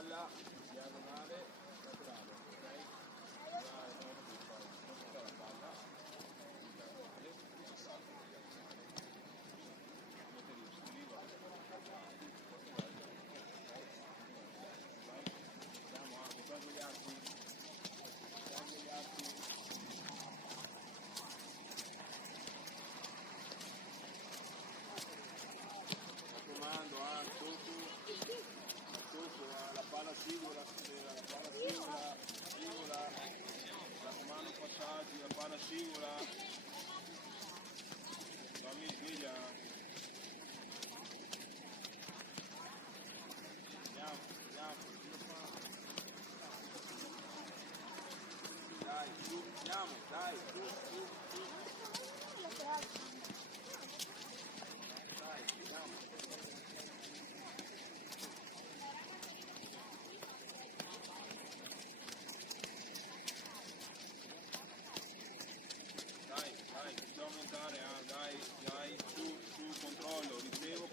palla, diagonale, laterale, ok? La palla, diagonale, passato. Mette lì, scriva. Andiamo a tolgo gli arti. Tolgo gli arti. Mi raccomando, sotto, la palla scivola, scivola, mi raccomando passaggi, la palla scivola, dammi sveglia, andiamo, dai, su, andiamo, dai, su, dai, andiamo. Dai, bisogna aumentare, dai, su, controllo, ricevo,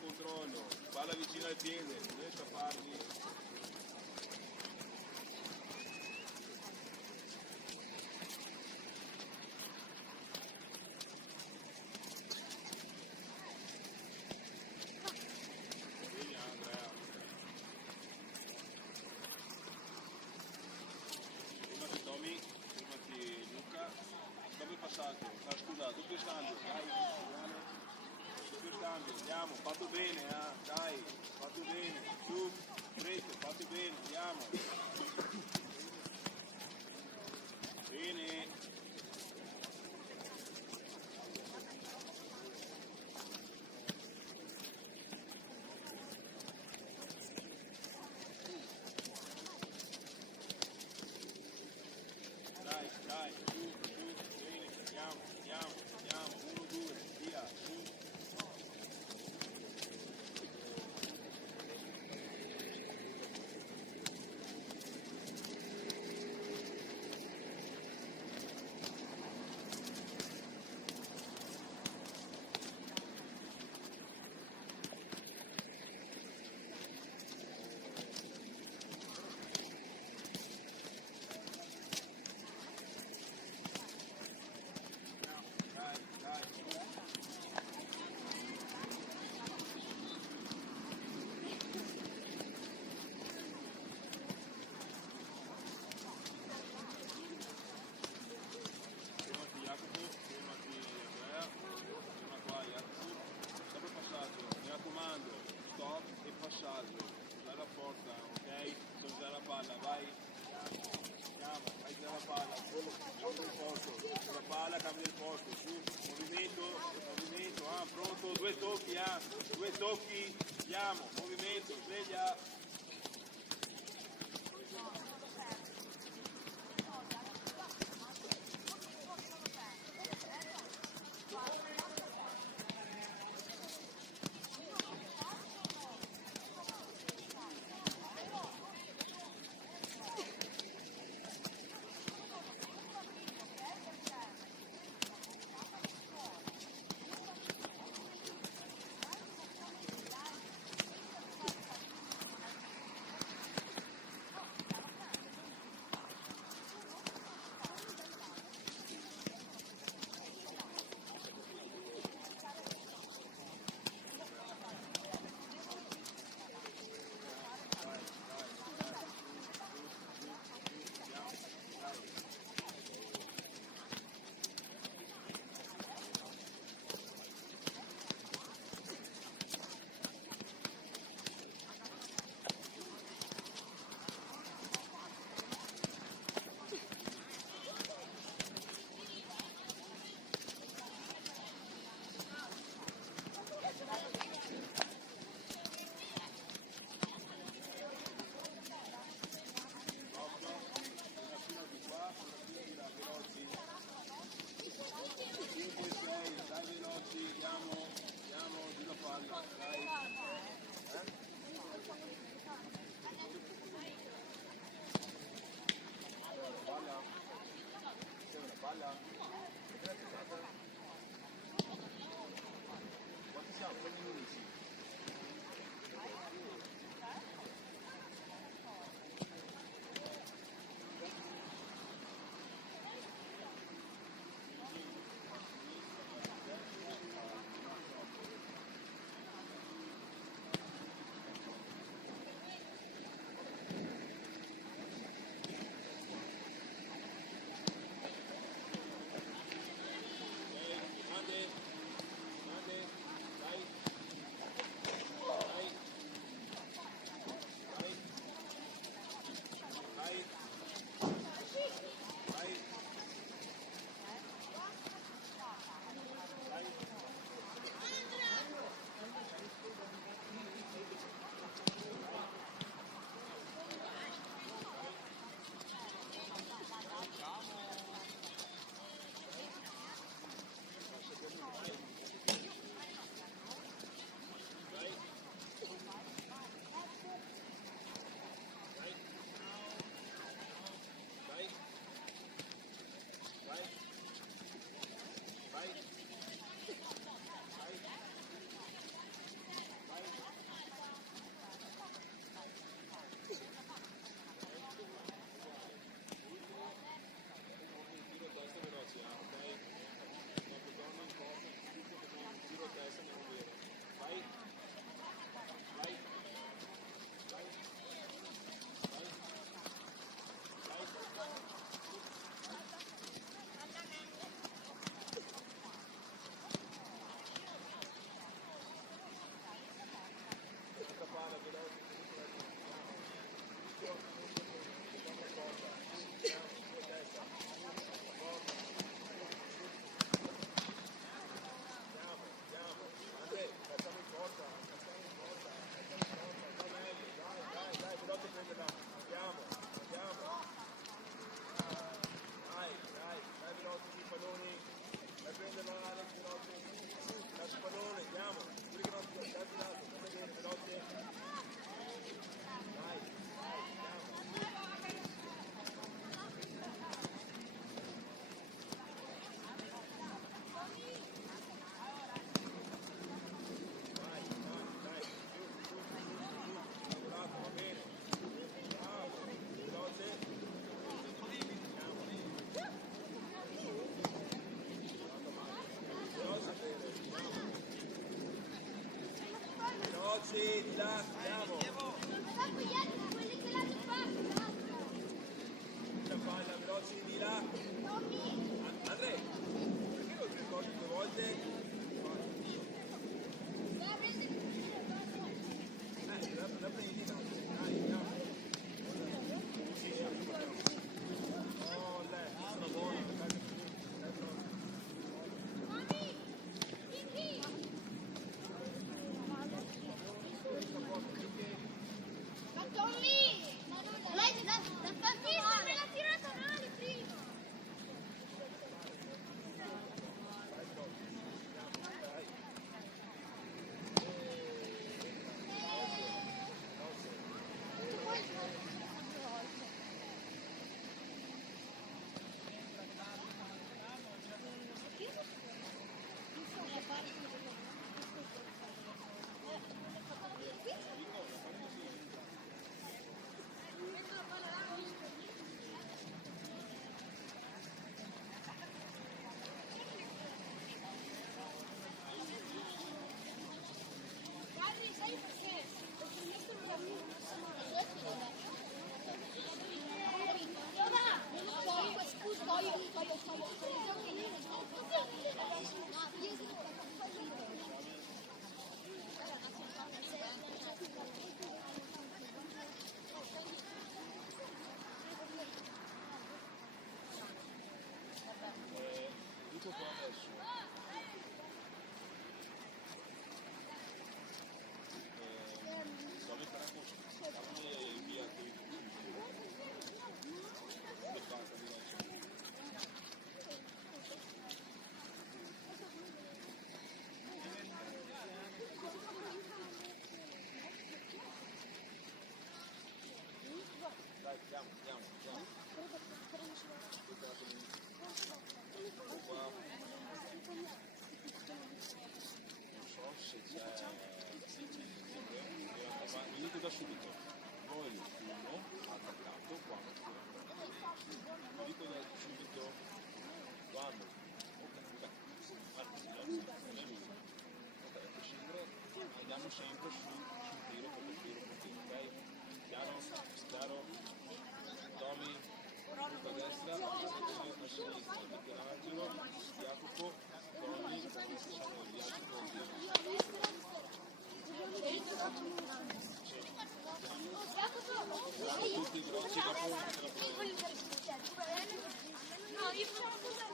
controllo, palla vicino al piede, non riesco a farmi. Vedi Andrea. Fermati Tommy, fermati Luca, doppio passaggio, scusa, doppio scambio, dai, doppio scambio, andiamo, fatto bene, dai, fatto bene, su, fresco, fatto bene, andiamo. Bene. Dai, su, bene, andiamo, 1, 2, via, su. Stop e passaggio, dai la porta, ok? Sono già la palla, vai, andiamo, vai già la palla, su, cambia il posto, la palla cambia il posto, su, movimento, pronto, due tocchi, andiamo, movimento, sveglia. Rossi, di là, andiamo. Quelli che l'hanno fatto, La palla veloce di là. Andrea, perché non ti ricordi 2 volte? La prendi, dai, andiamo. Oh, lei, sono buona, dai. Ma Tommy! Lei da partita me l'ha tirata male prima! Sai perché? Perché il nostro non Dico qua adesso. Dove farà via dai, andiamo. Non so se c'è io dico da subito gol 1 attaccato quando io dico da subito quando a prescindere andiamo sempre sul tiro ok? Chiaro Tommy Luca a destra, a sinistra, Michelangelo, Jacopo, Tommy, Jacopo, tutti grossi No, io facciamo cos'è?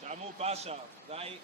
Samu passa, dai.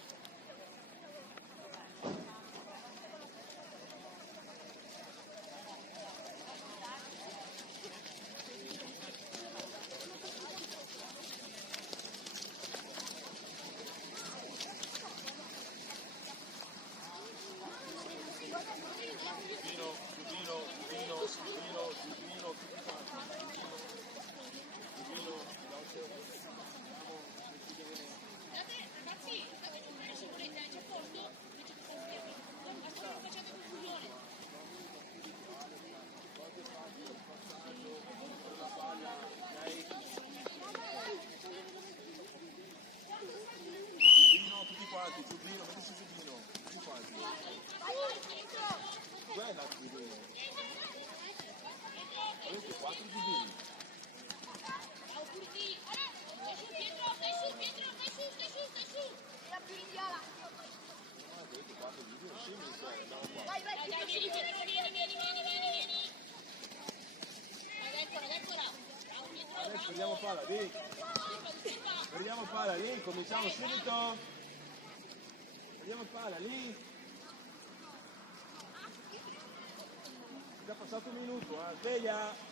Giubbino, mettisi Giubbino, tutti quanti. Dov'è l'altro Giubbino? Avete 4 Giubbini. Stai su! La più indiana! Avete 4 Giubbini, sì, mi andiamo qua. Vai, vieni! Adesso perdiamo palla, lì. Perdiamo palla, lì, cominciamo subito. Perdiamo palla, lì. È già passato un minuto, sveglia.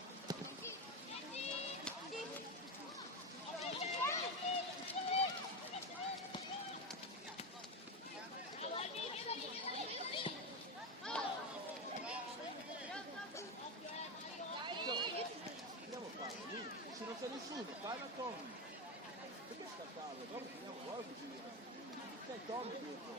vai da Tommy. Perché scattarlo? Dopo finiamo gol così. C'è Tommy dietro.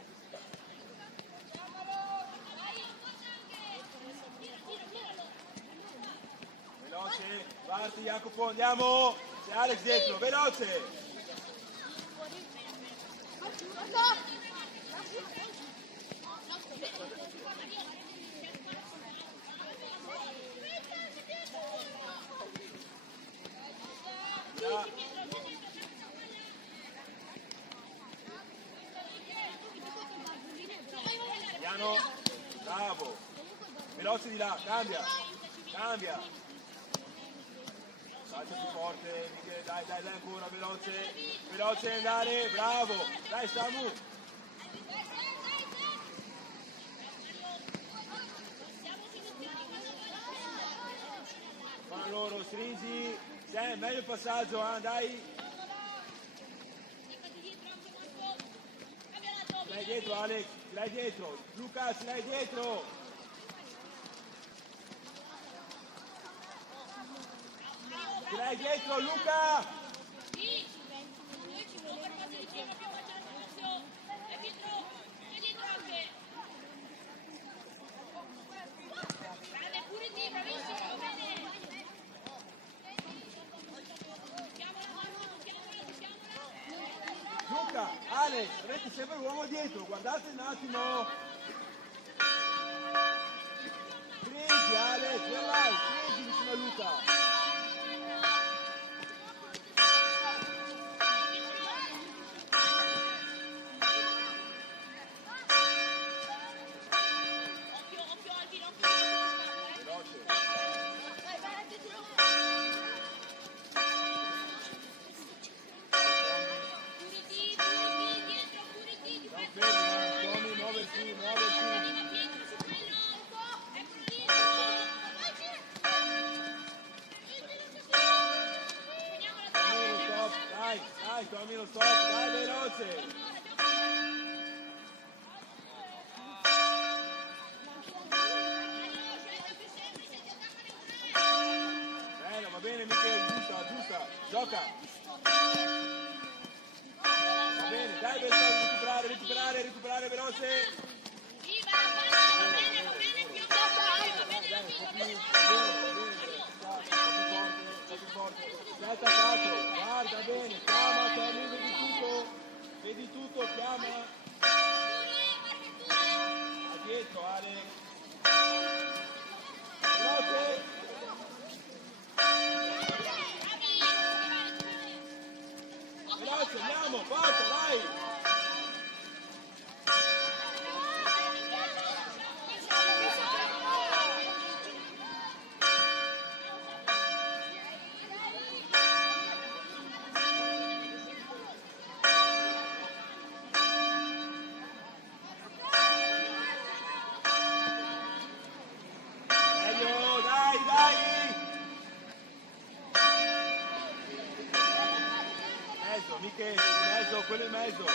Veloce, parti Jacopo, andiamo! C'è Alex dietro, veloce! Piano, bravo! Veloce di là, cambia! Cambia! Salta più forte, Michele, dai ancora, veloce! Veloce andare, bravo! Dai Samu! Fa loro, stringi! Meglio il passaggio, dai! Dai dietro Alex, dai dietro! Luca, dai dietro! Dai dietro Luca! Luca, Alex, avete sempre l'uomo dietro, guardate un attimo. Stringi Alex, dove vai? Stringi vicino a Luca. Dai, Tommy lo stop, dai veloce! Bello, va bene Michele, giusta, gioca! Va bene, dai recuperare, veloce! Sei attaccato, guarda bene, chiama Tommy, vedi tutto, chiama. A dietro Alex. Veloce. Veloce, andiamo, forza, dai. Michele, in mezzo, quello in mezzo.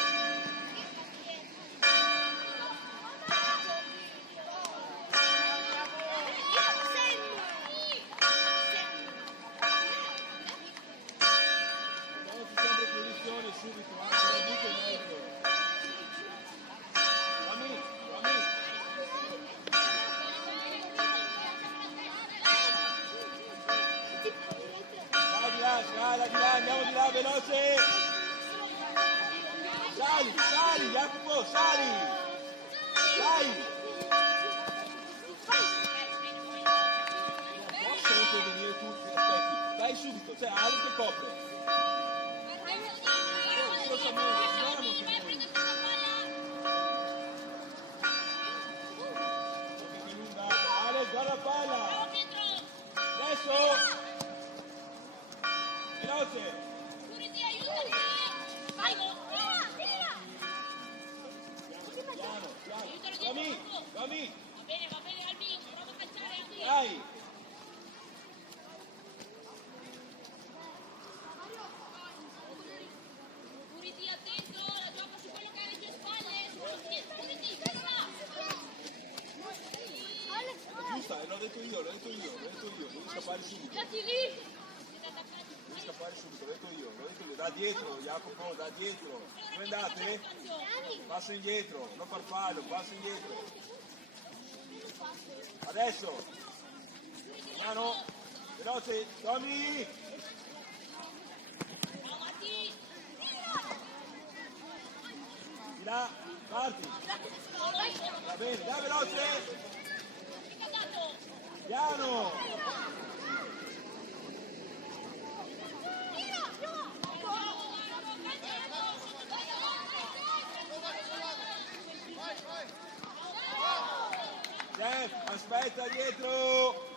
Mettiamoci sempre in posizione subito, la butto in mezzo. Dammi. Scala di là, andiamo di là, veloce! Sali, Jacopo, sali! Dai! Non posso intervenire tutti, aspetti, dai subito, c'è Alex che copre. Alex, guarda la palla! Adesso! Veloce! Piano. Dammi! Va bene, Albi, prova a calciare anche. Dai! Puriti, attento, la gioca su quello che ha alle tue spalle. Puriti, testa! Giusta, l'ho detto io, devi scappare subito. Dati lì! Devi scappare subito, l'ho detto da dietro, Jacopo, da dietro. Dove andate? Passo indietro, non far fallo, passo indietro. Adesso. Mano, veloce, Tommy. Di là, parti. Va bene, dai veloce. Piano. Aspetta dietro!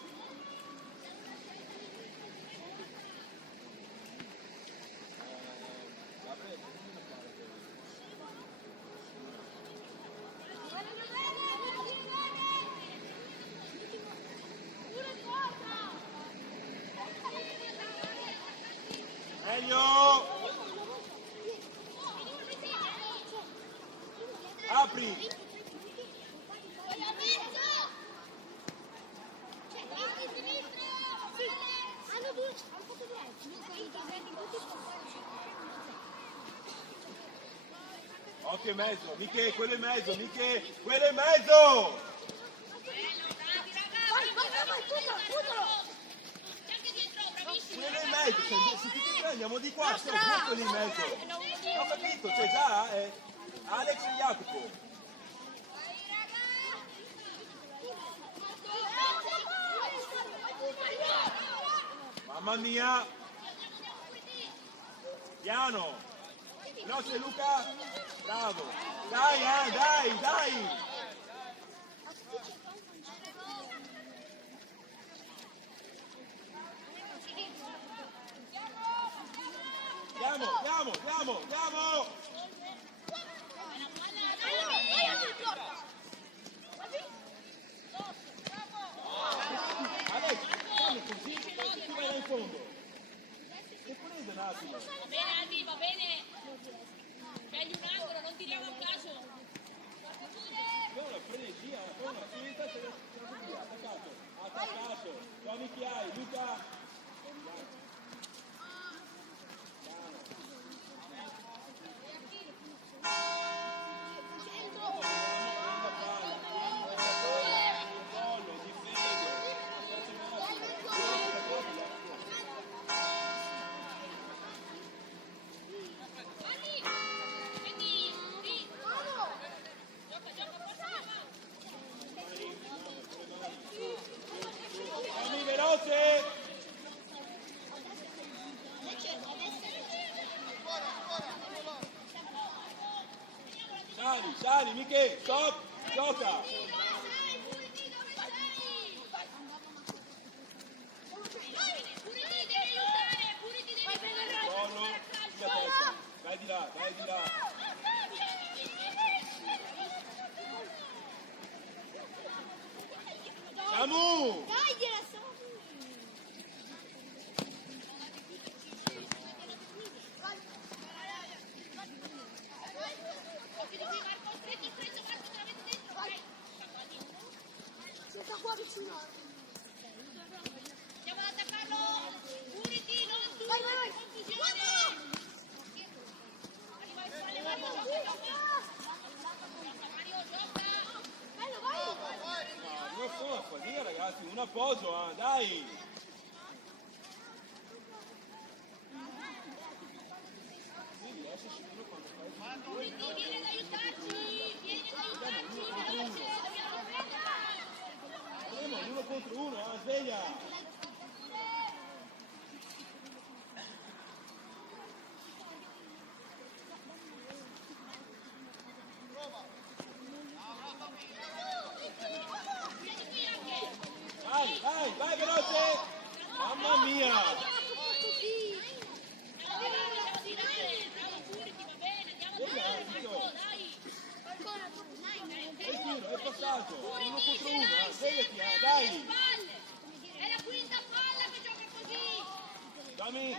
Meglio! Apri! Occhio in mezzo, Miche, quello in mezzo, Miche, quello in mezzo! Quello in mezzo, se tutti e tre andiamo di qua, siamo quelli in mezzo. Ho capito, c'è già Alex e Jacopo. Mamma mia! Piano! Veloce Luca! Bravo! Dai, dai, dai! Andiamo! Adesso, fammi così, tu vai là in fondo. E prende un attimo. Va bene Albi, va bene. Scegli un angolo, non tiriamo a caso. No, la prendi via, la finta, te la via, attaccato. Tommy chi hai? Luca? Sali, Miche, stop, gioca! Vai di là! Samu! Andiamo ad attaccarlo. Puriti, non tu. Vai. Confusione. Arriva in spalle Mario, gioca. Mario, gioca. No, non so, via ragazzi, un appoggio, dai! Puriti, vieni ad aiutarci. Andiamo, 1 contro 1, sveglia! Vai veloce! Mamma mia! È passato! 1 contro 1, svegliati, dai! È la quinta palla che gioca così! Dammi,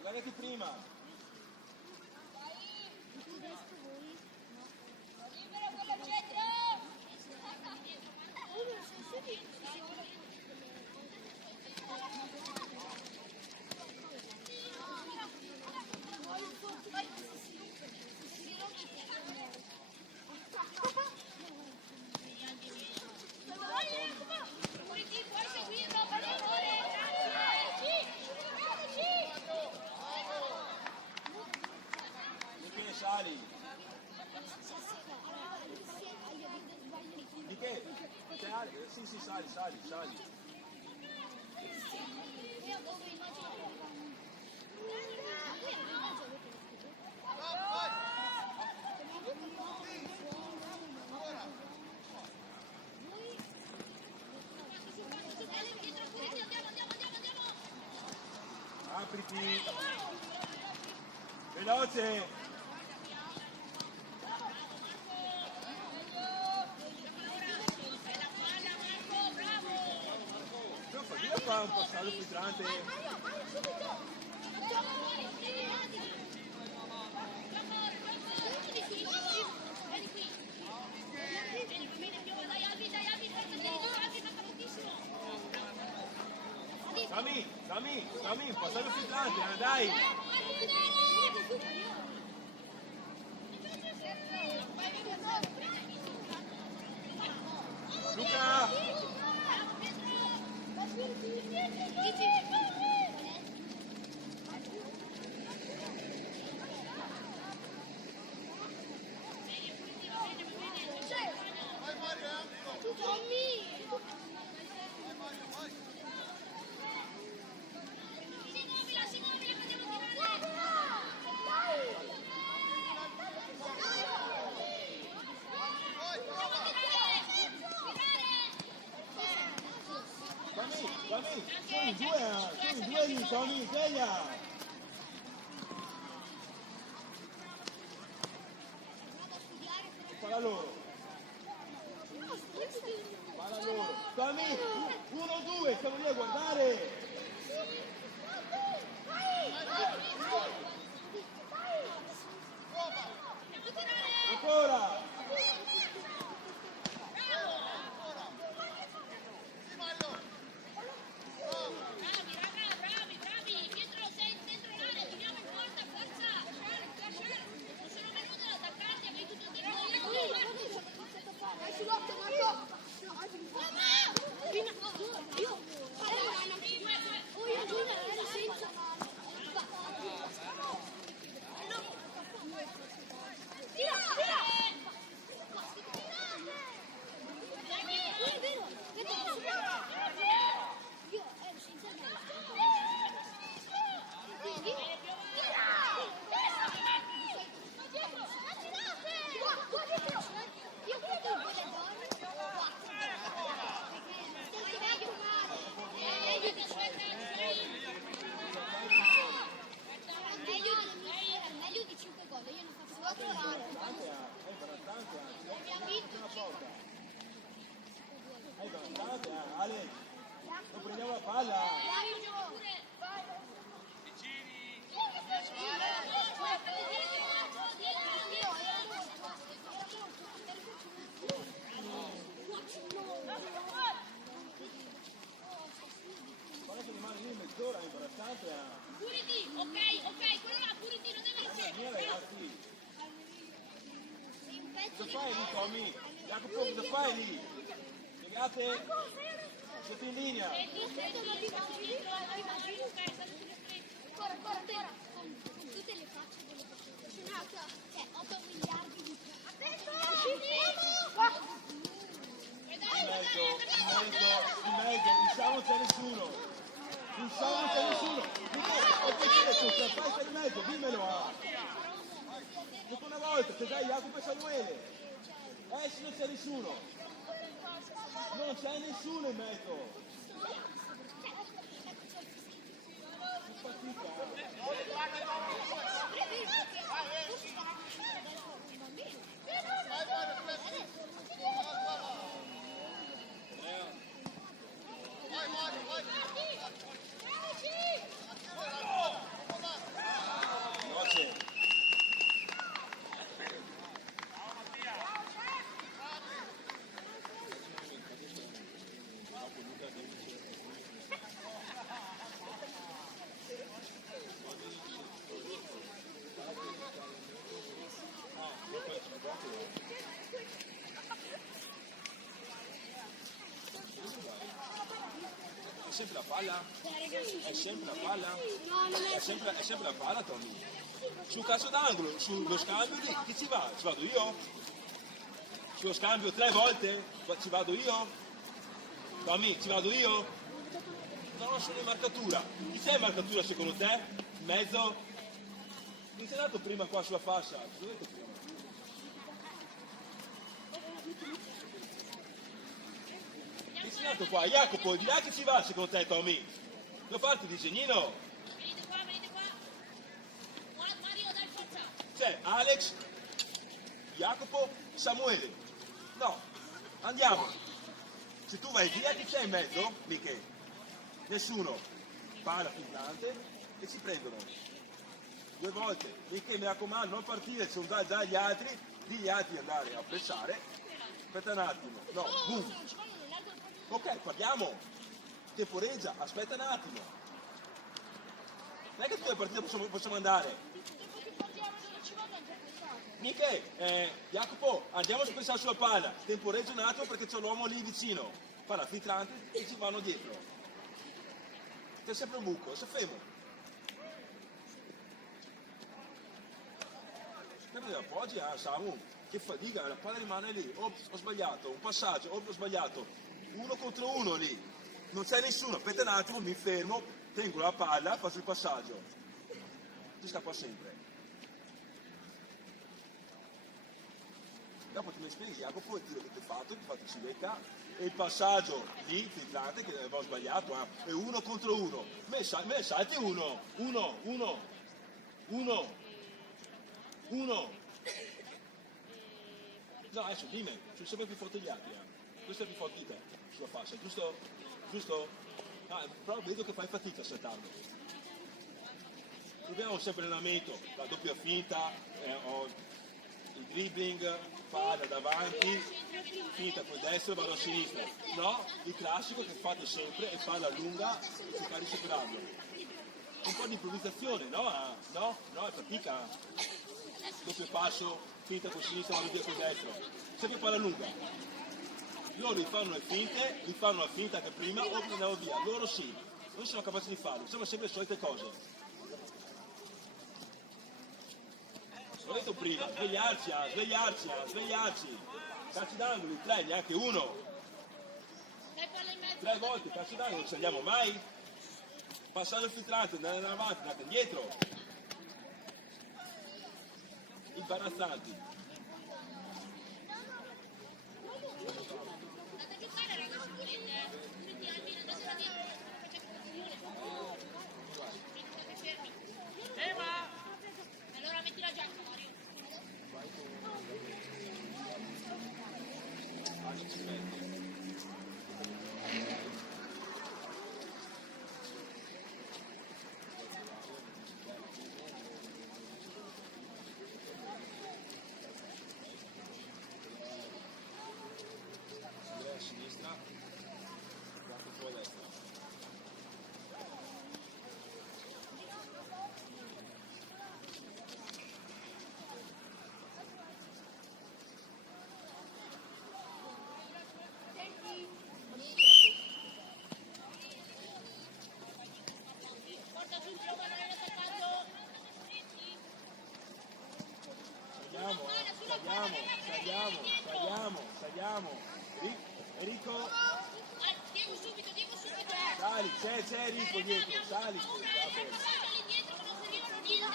guardati prima! Libero quello al centro! sali. Di che? Sì, sali. Apriti. Veloce. Non fa fare un passaggio filtrante. Sami, un passaggio filtrante, dai. Luca! Sono in due lì, Tommy, sveglia! Falla loro! Tommy, 1-2, stiamo lì a guardare! Ancora! Ale, non prendiamo la palla. Guarda che rimane lì mezz'ora, è imbarazzante. Puriti, ok, quello là, puriti, non deve essere. Ragazzi. Cosa fai lì, Tommy? Jacopo, cosa fai lì? Spiegate? Siete in linea. Ancora. Con tutte le facce delle persone. Cioè, 8 miliardi di In mezzo, non c'è nessuno. Ho piacere se la fai in mezzo, dimmelo. Dopo una volta, se dai Jacopo e Samuele. Se non c'è nessuno. Non c'è nessuno in mezzo. sempre la palla? È sempre la palla? È sempre la palla, Tommy. Sul calcio d'angolo, sullo scambio, chi ci va? Ci vado io? Sullo scambio 3 volte? Ci vado io? Tommy, ci vado io? No, sono in marcatura. Chi c'è in marcatura secondo te? In mezzo? Chi sei andato prima qua sulla fascia? Dove sei prima? Chi sei andato qua? Jacopo, di là che ci va secondo te, Tommy? Devo farti il disegnino? Venite qua, venite qua. Mario, dai forza. C'è Alex, Jacopo, Samuele. No, andiamo. Se tu vai via, chi c'è in mezzo? Miche. Nessuno. Palla filtrante e si prendono. 2 volte. Miche, mi raccomando, non partire, sono già gli altri, digli altri di andare a pressare. Aspetta un attimo. No, boom. Ok, parliamo. Temporeggia, aspetta un attimo. Non è che tutte le partite possiamo andare. Miche, Jacopo, andiamo a pensare sulla palla. Temporeggia un attimo perché c'è un uomo lì vicino. Palla filtrante e ci vanno dietro. C'è sempre un buco, se fermo. Sempre appoggi a Samu, che fatica, la palla rimane lì. Ops, ho sbagliato, un passaggio, ops, ho sbagliato. 1 contro 1 lì. Non c'è nessuno, aspetta un attimo, mi fermo, tengo la palla, faccio il passaggio. Ti scappa sempre. Dopo ti mi spieghi Jacopo il tiro che ti ho fatto, infatti si becca, e il passaggio lì, filtrante, che avevo sbagliato, è 1 contro 1. Me salti 1, 1, 1, 1, 1. No, adesso dimmi, sono sempre più forti gli altri. Questo è più forte di te, sulla fascia, giusto? Giusto? Però vedo che fai fatica a saltarlo. Proviamo sempre l'allenamento, la doppia finta, il dribbling, palla davanti, finta col destro, vado a sinistra. No, il classico che fate sempre è palla lunga e cercare di superarlo. Un po' di improvvisazione, no? No, è fatica. Doppio passo, finta col sinistra, vado via col destro. Sempre palla lunga. Loro rifanno le finte, rifanno la finta che prima o andiamo via. Loro sì, non sono capaci di farlo, facciamo sempre le solite cose. Solito prima, svegliarci. Calci d'angolo, 3, neanche 1. 3 volte calci d'angolo, non ci andiamo mai. Passare il filtrante, andare avanti, andare indietro. Imbarazzanti. Andate a giocare ragazzi, volete Alvino, andate dietro, facciamo confusione. State fermi. Allora metti la giacca Mario. A sinistra, 4 su a destra. Porta sul giovane nell'attaccato. Saliamo. Enrico, Diego subito. sali, c'è Enrico dietro, sali. Passaggi lì dietro che non servivano niente.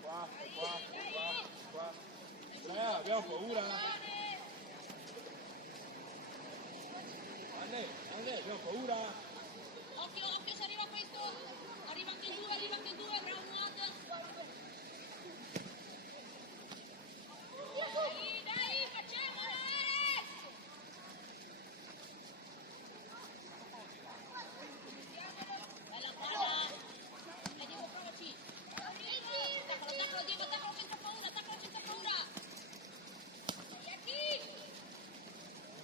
Qua. Abbiamo paura. Anne, abbiamo paura. Occhio, se arriva questo. Arriva anche il 2, bravo Muad. Dai, facciamolo, Alex! Bella palla. Diego, provaci. Attaccalo, Diego, attaccalo senza paura. Yaki!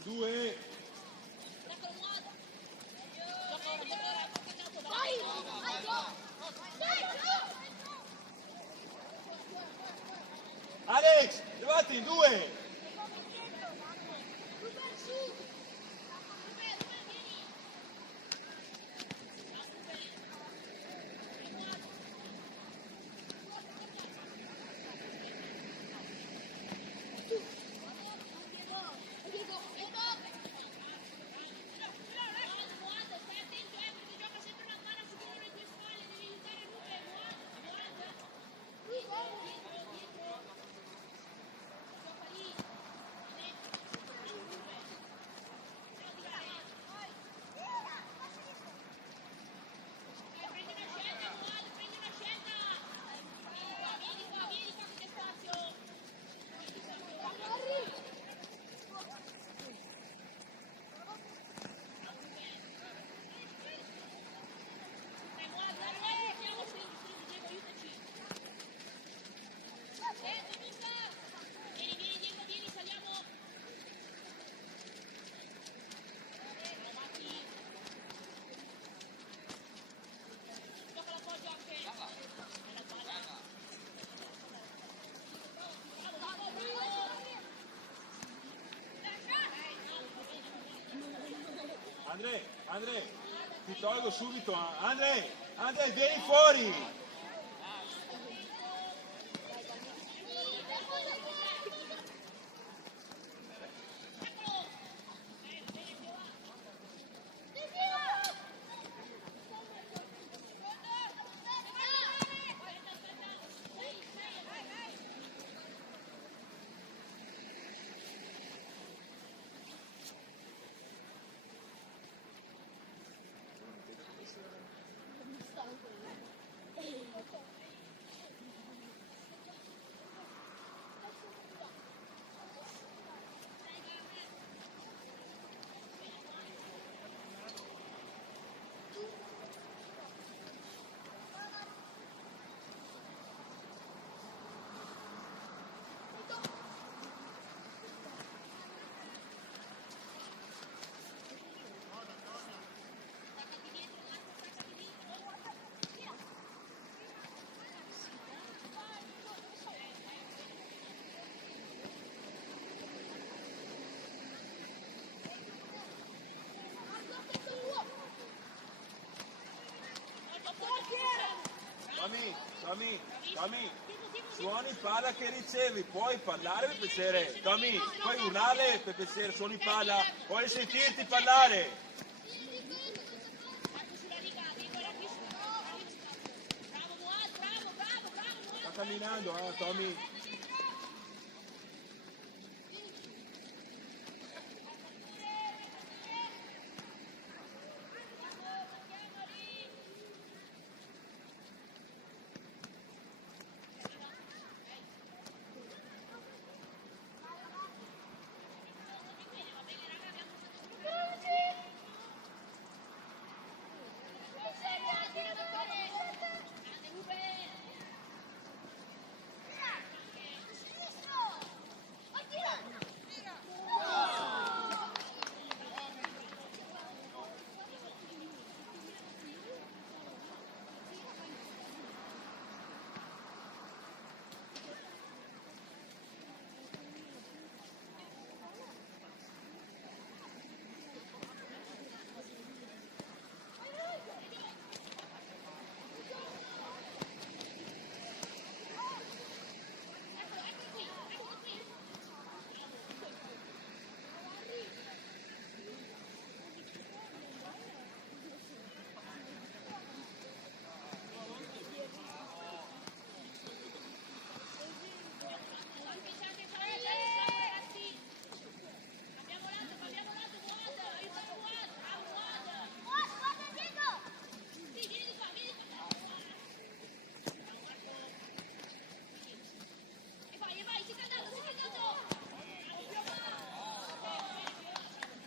2. Attaccalo, Muad. Andre, ti tolgo subito. Andre, vieni fuori. Tommy, suoni palla che ricevi, puoi parlare per piacere. Tommy, puoi urlare per piacere, suoni palla, puoi sentirti parlare. Sta camminando, Tommy.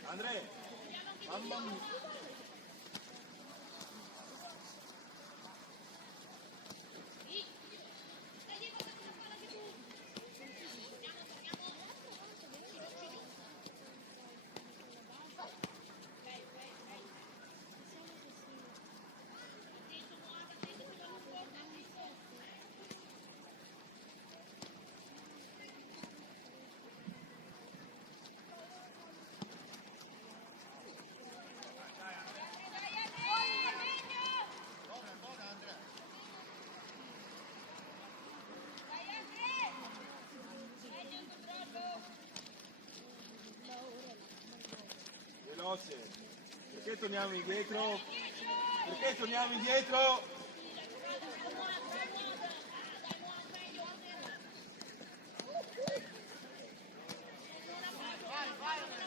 Andre, mamma mia. Veloce. Perché torniamo indietro? Perché torniamo indietro?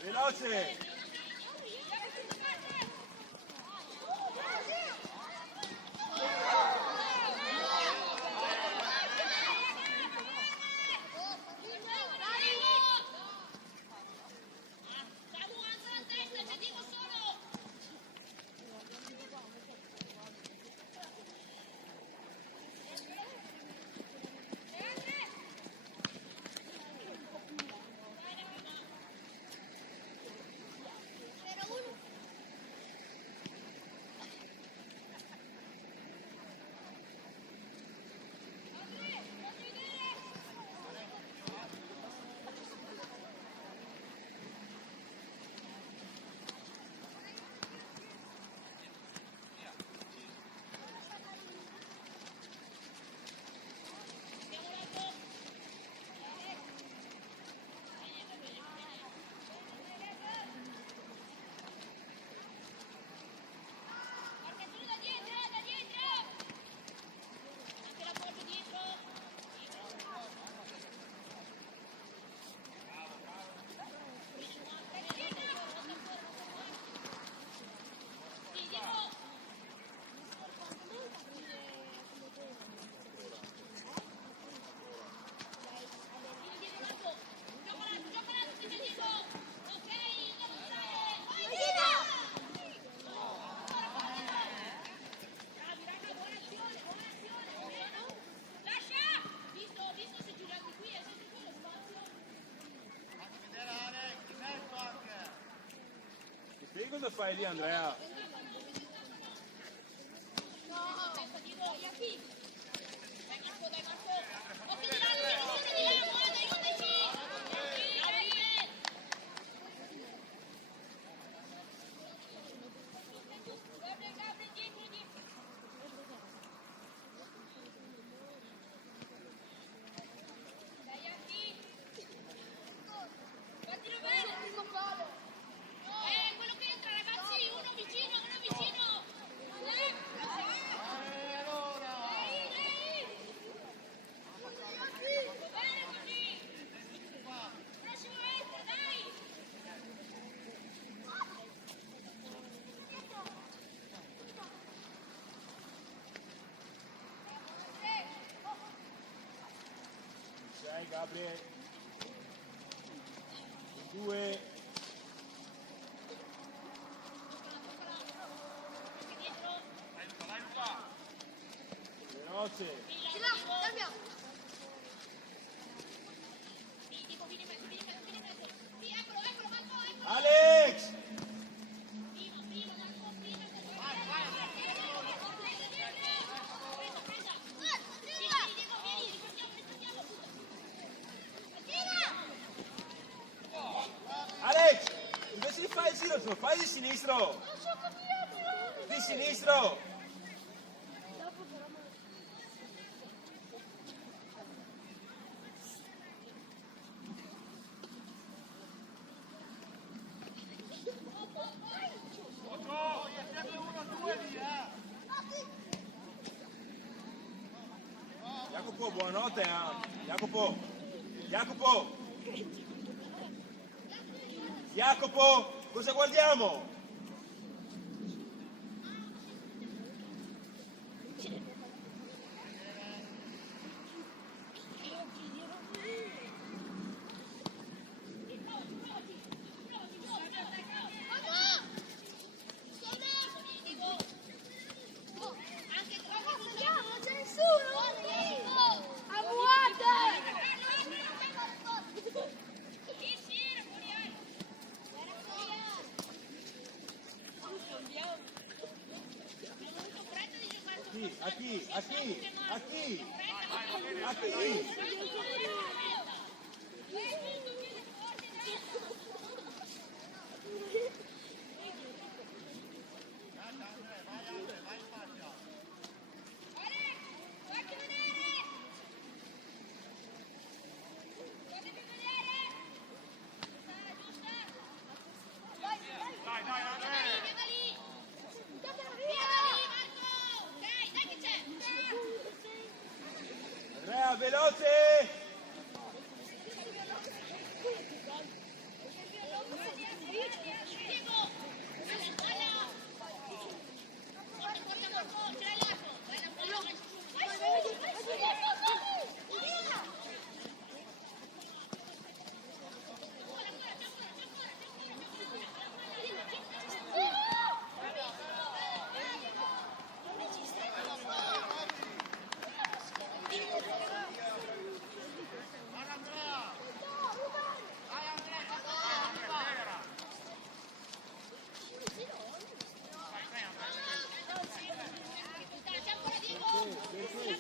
Veloce. Che cosa fai lì, Andrea? Ecco, dico, Iachi. Dai Marco, dai Marco. Occhio di là, non ti aiutiamo, aiutaci. Gabriel, dietro, dietro. Dai Iachi. Battilo bene. Quello che entra, ragazzi, uno vicino, uno vicino. Dai, bene così. Prossimo entra, dai. Sei Gabriele. 2. Veloce. Ce l'ha, Silvio. Vieni in mezzo. Sì, eccolo, Marco, eccolo. Alex! Prima, Marco, prima. Presa. Vieni, ripartiamo. Alex! Invece di fare il giro, tu fai di sinistro! Di sinistro! Jacopo, buonanotte, Jacopo, cosa guardiamo? A chi? Andrea, veloce!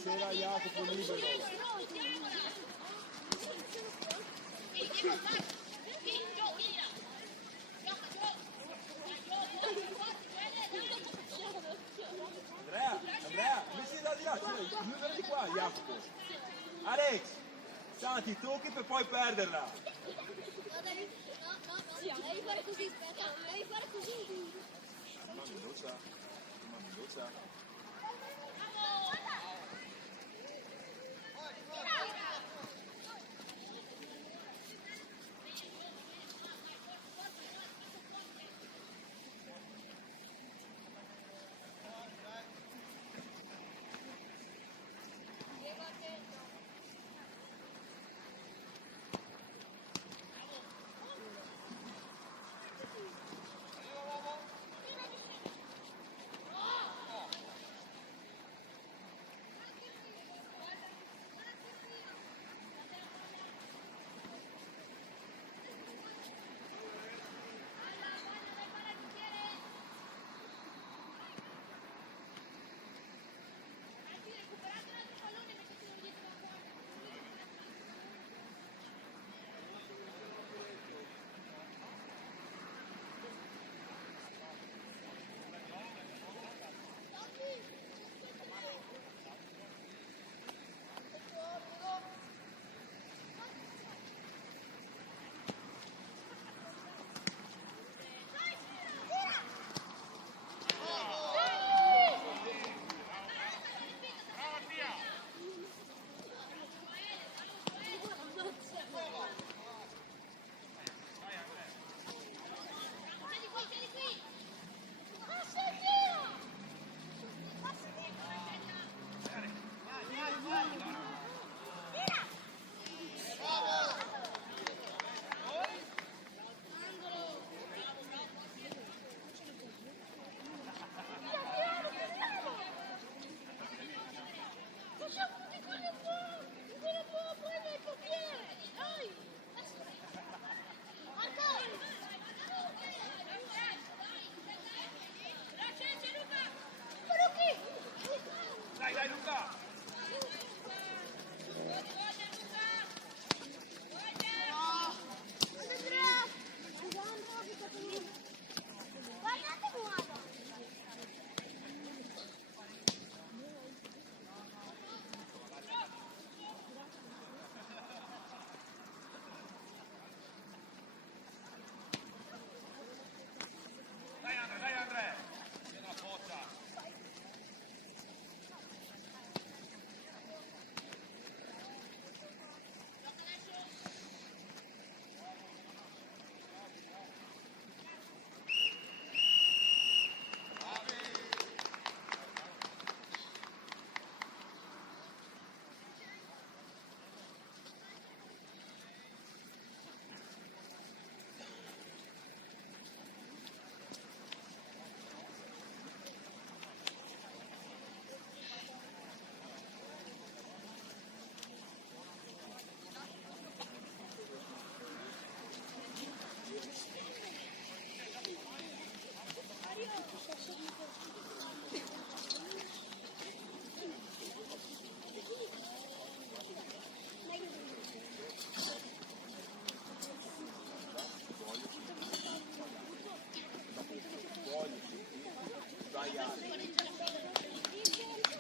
C'era Jacopo libero. Andrea, metti da di là, io di qua, Jacopo. Alex, Santi, tocchi per poi perderla. No, devi fare così, aspetta, devi fare così. Mendoza.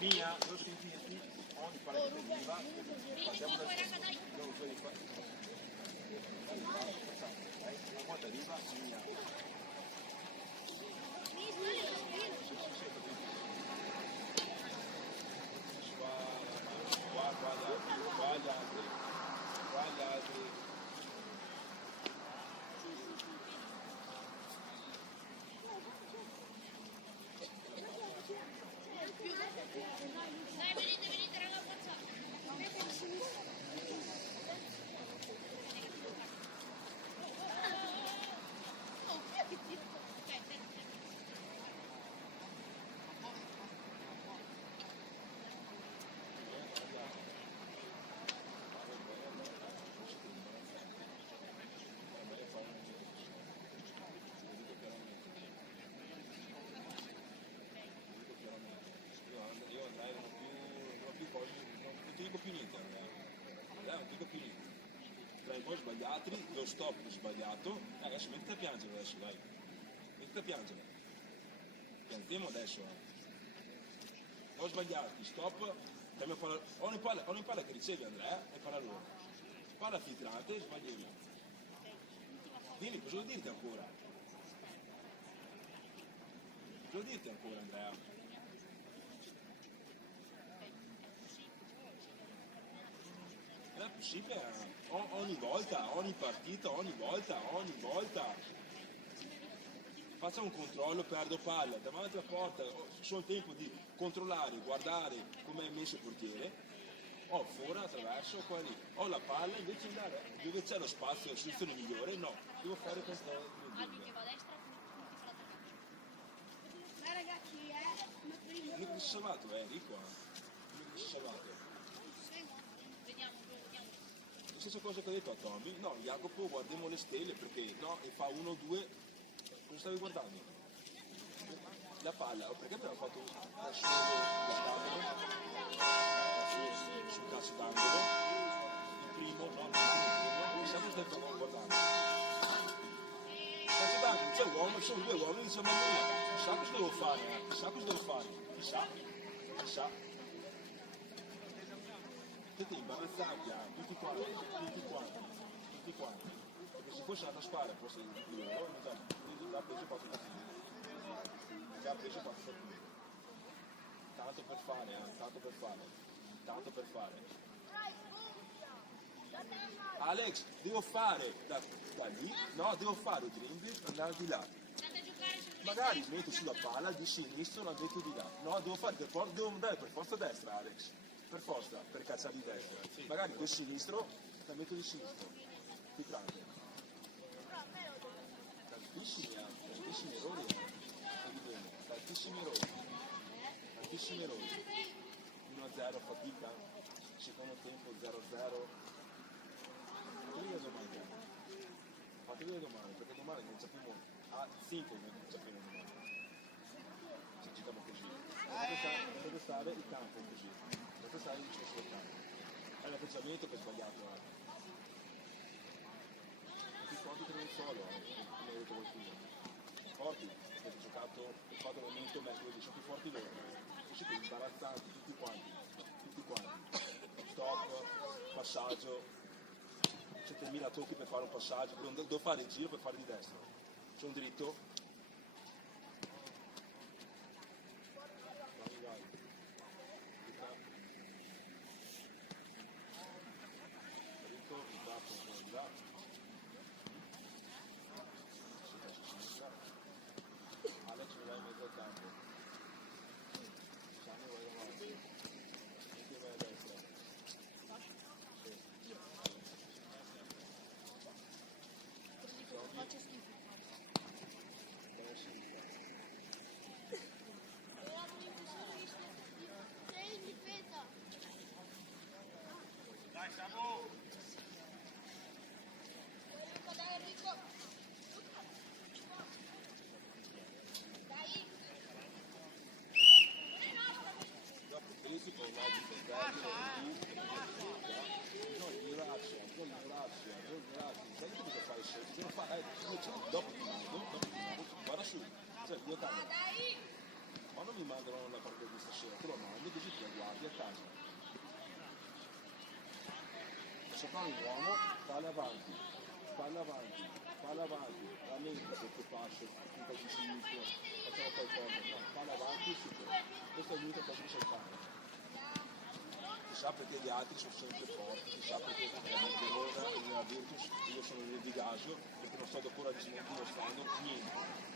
Mia, non sentirti, ogni palla che ti arriva, passiamo da una volta arriva, Mia. Qua gli altri. Dai, venite, raga, facciamo. Io andrei non ho più cose, non ti dico più niente, non ti dico più niente. Tra i gol sbagliati, lo stop sbagliato, adesso mettiti a piangere adesso, dai. Mettiti a piangere. Piantiamo adesso, Gol sbagliati, stop, ogni palla che ricevi Andrea è palla loro. Palla filtrante, sbagliamo. Dimmi, cosa vuol dirti ancora? Cosa vuol dirti ancora Andrea? Non è possibile, ogni volta, ogni partita, ogni volta. Faccio un controllo, perdo palla, davanti alla porta, ho solo il tempo di controllare, guardare come è messo il portiere, fuori, attraverso, qua lì. Ho la palla, invece di andare dove c'è lo spazio, la soluzione migliore, no, devo fare questa Albi che va a destra, Ragazzi, l'unico che si è salvato è Enrico, l'unico che si è salvato. vediamo. La stessa cosa che ha detto a Tommy, no, Jacopo guardiamo le stelle perché no, e fa 1-2, cosa stavi guardando? La palla, perché abbiamo fatto da solo sul calcio d'angolo, il primo, no, mi sa che stai guardando. Calcio d'angolo, c'è uomo, sono due uomini, diciamo nulla, chissà cosa devo fare, chissà. Siete imbarazzati, tutti quanti, perché se fosse andata a sparare fosse il loro, già preso 4 partite. Tanto per fare. Alex, devo fare da lì, no, devo fare il dribbling per andare di là. Andate a giocare sul Magari metto sulla palla di sinistro, la metto di là. No, devo andare per forza a destra, Alex. Per forza, per cacciare di destra. Magari col sinistro, la metto di sinistro. Ti prende. Tantissimi errori. Tantissimi errori. 1-0 fatica, secondo tempo 0-0. Fatevi le domande, perché domani non sappiamo, 5 non sappiamo domani. Se giochiamo così. Potete stare il campo così. Potete stare il cesso del campo. È l'atteggiamento che è sbagliato. Tutti forti che non solo, come ha detto qualcuno. Forti, avete giocato il fatto momento mercoledì, sono più forti loro. Siete imbarazzanti, tutti quanti. Stop, passaggio. 7.000 tocchi per fare un passaggio, devo fare il giro per fare di destra. C'è un dritto. Vai. Dritto, il tappo, di là. Sinistra. Alex mi va in mezzo al campo. Sani vai avanti. Metti vai a destra. faccio schifo. Sei in difesa. Dai, Samu! Dai Enrico. Dai. Dopo pesi con l'auto sai che cosa fai se non fa, dopo ti mando, guarda su, cioè io cambio. Ma non mi mandano la partita di stasera, te lo mandi così ti la guardi a casa. Se fai un uomo, palla avanti, palla avanti, palla avanti, lamenti se ti passo, un po' di sinistro, facciamo qualcosa, no, palla avanti, super. Questa è l'unica cosa che sai fare. Si sa perché gli altri sono sempre forti, si sa perché la Verona e la Virtus, io sono nel Vigasio, perché non sto ancora dimostrando niente.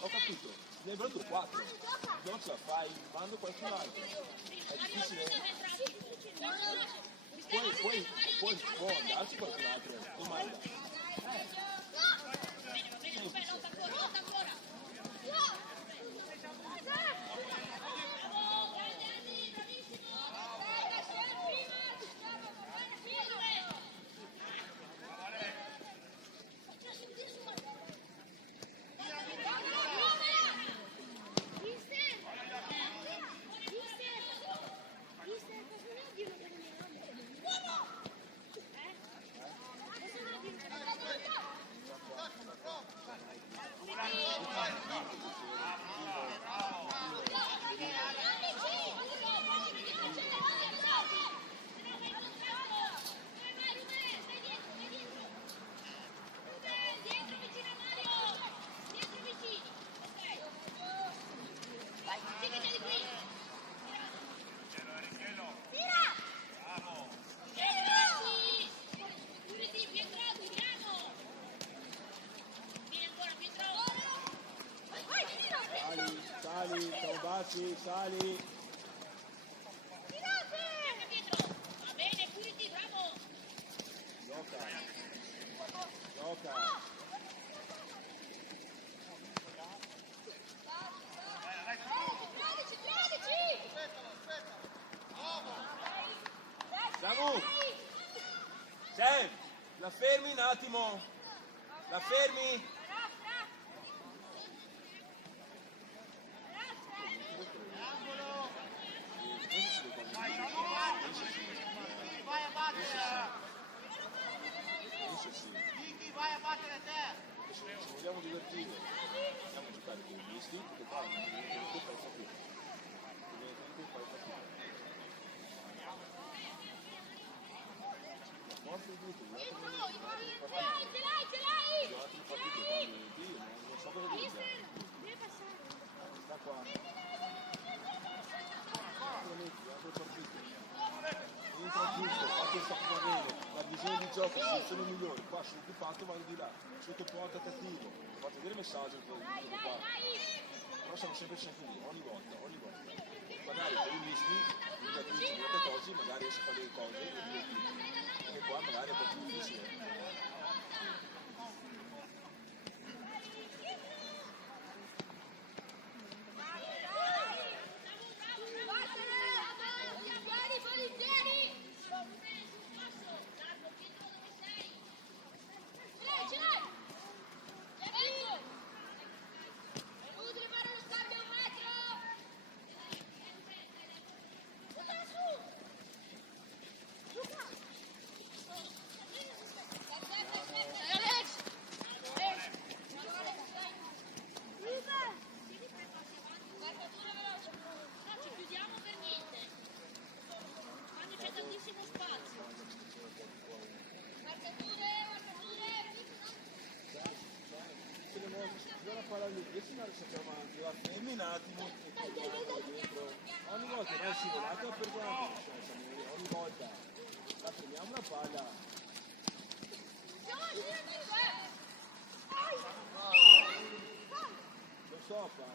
Ho capito, ne hai preso 4, non ce la fai, mando qualcun altro, è difficile, può andarci qualcun altro, non manda. Sali, sali. Va bene, puliti, bravo. Gioca. Gioca. Samu. Sam, la fermi un attimo. La fermi. Se vogliamo divertire, possiamo giocare con gli misti, che qua non fai fatica. La forza di tutti, non so cosa devi fare. Sta qua. Altre partite. Entra giusto, fa che sta bene, la visione di gioco, sono migliori, qua sono occupato, vai di là, sotto porta cattivo, faccio vedere il messaggio qua. Però siamo sempre così, ogni volta. Magari per i misti, giocatrici, giocatori, magari riesce a fare delle cose, e qua magari è un po' più difficile. La femmina un attimo dietro. Ogni volta che si volata per guardare, ogni volta la prendiamo una palla. Lo so fa.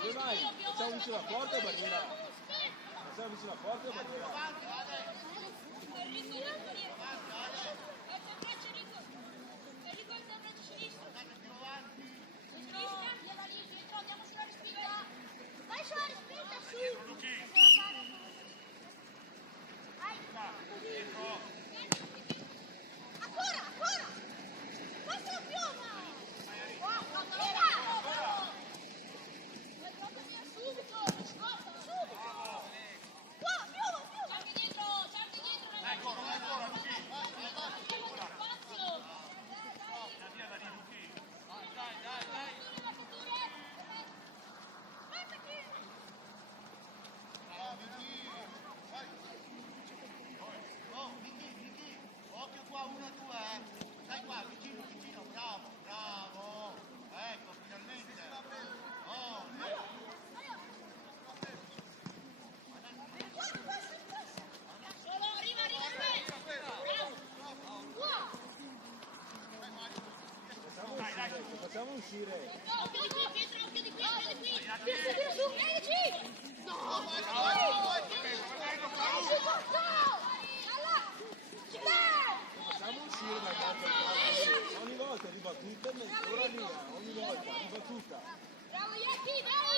Dove vai? Facciamo vicino alla porta o barriera? Facciamo vicino alla porta o barriera? Vai sulla respinta, su! Ancora! Passa la pioma! Subito! Pioma! Cerchi dietro! Facciamo uscire. Occhio di qui, Pietro, occhio di qui. Tira su, vieni! No! Facciamo uscire dal campo. Ogni volta arriva tutta, mezz'ora via. Ogni volta arriva tutta. Bravo Yeti, bravi!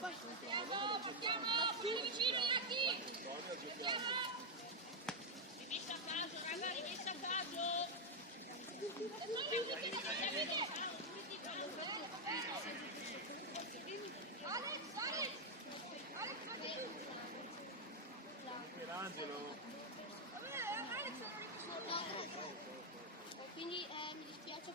Partiamo, più vicino, Yaki! Rimessa a caso, raga, rimessa a caso! Michelangelo. Quindi mi dispiace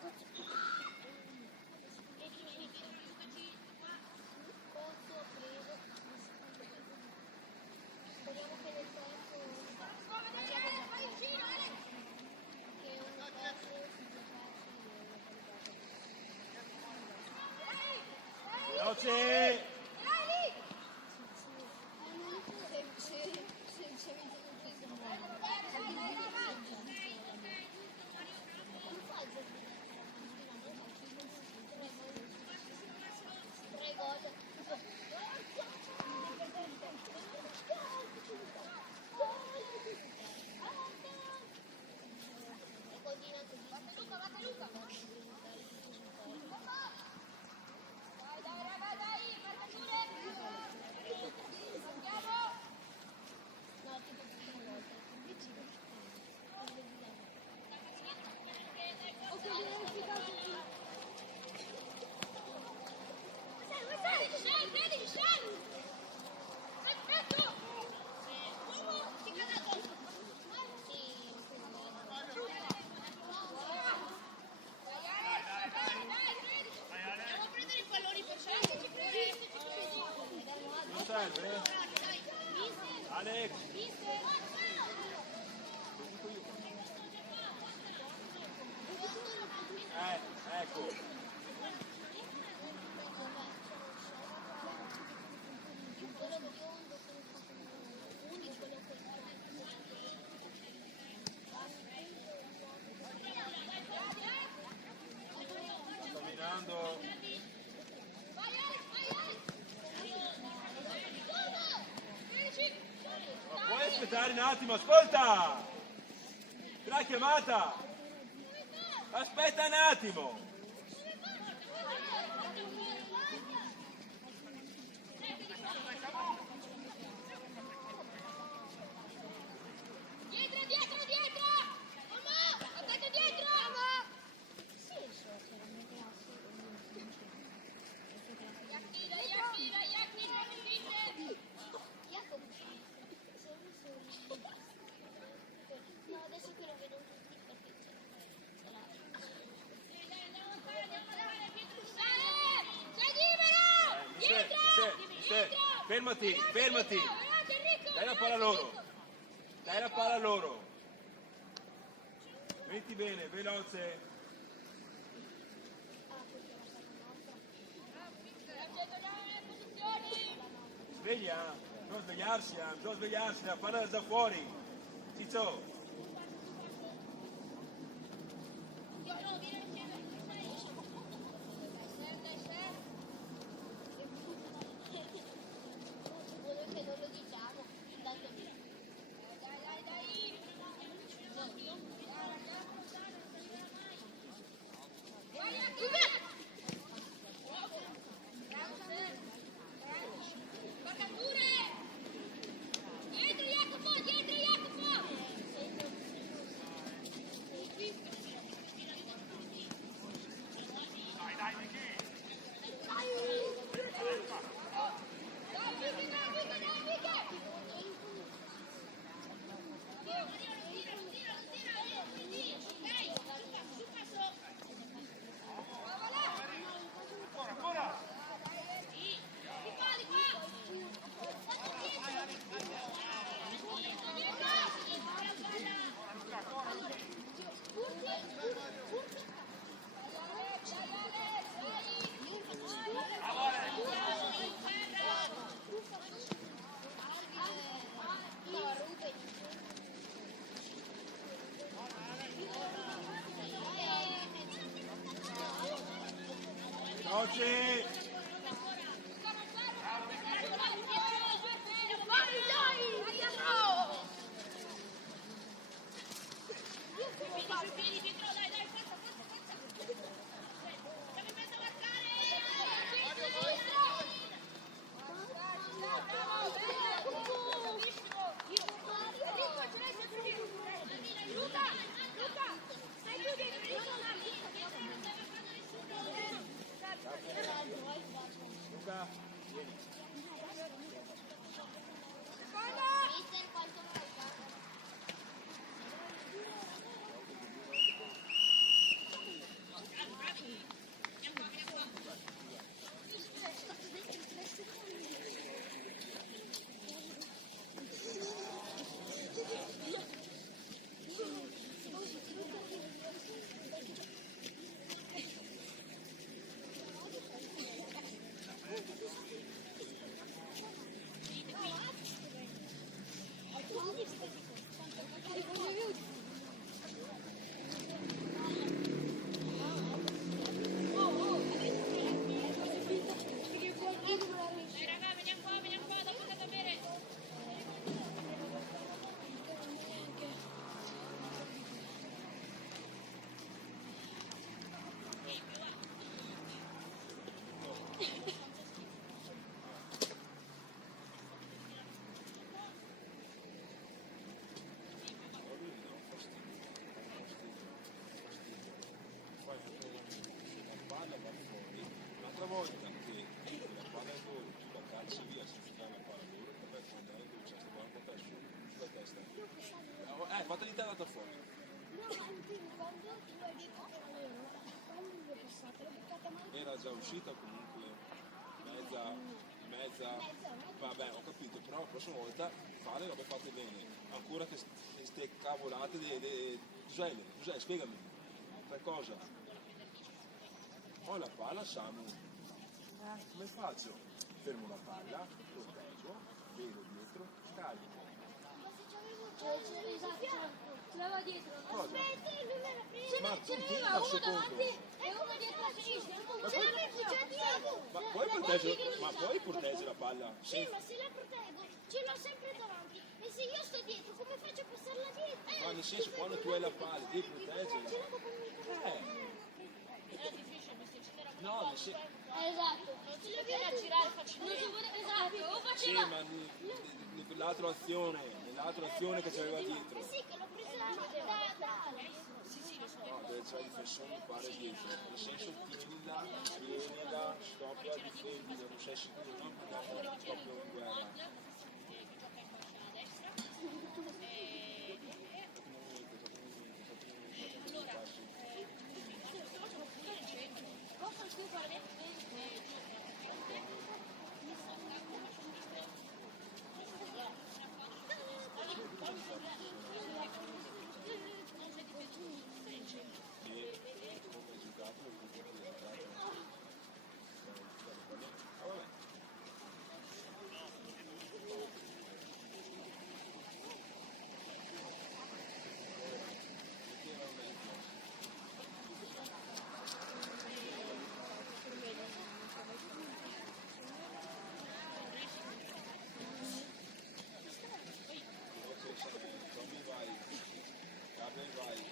veloce! Non serve? Alex! Ecco! Sto mirando. Ma puoi aspettare un attimo, ascolta! Te l'ha chiamata! Aspetta un attimo! Dietro! Mamma! Attacca dietro! Mamma! No, adesso che lo vedo tutti perché Sei libero! Dietro! Fermati! Veloce, Enrico! Dai la palla a loro! Metti bene, veloce! Sveglia! Non svegliarsi, bisogna svegliarsi, la palla da fuori! Ciccio! vuole che non lo diciamo. Intanto Dietro Jacopo! uscita e è andata fuori. No, ma anche quando tu hai detto che era vero, quando gli è passata, l'ho buttata male. Era già uscita comunque, mezza, vabbè ho capito, però la prossima volta fare le robe fatte bene, ancora che ste cavolate di Giuseppe, spiegami, per cosa? Ho la palla, Samu, come faccio? Fermo la palla, proteggo, vedo dietro, carico. Ma se c'avevo esatto, ce l'aveva dietro. Cosa? Aspetta, lui l'era preso. Ma tu Ce ti n'era da uno secondo. davanti e uno dietro a sinistra. Ce l'aveva appoggiato. Ma puoi proteggere la palla? Sì, ma se la proteggo, ce l'ho sempre davanti. E se io sto dietro, come faccio a passarla dietro? Ma nel senso, quando tu hai la palla, devi proteggerla. Ce l'ho con Era difficile perché ce n'era No, uno nel senso, esatto, non si poteva girare facilmente. Esatto, o sì, faceva ma nell'altra azione che c'aveva dietro. sì, che l'ho presa da sì, sì, lo so. No, deve c'è il difensore fare dietro. Nel senso, tienila, stoppa, difendila, non sei sicuro, no? Perché stoppa in guerra. Che gioca in fascia a destra. Cosa devo fare?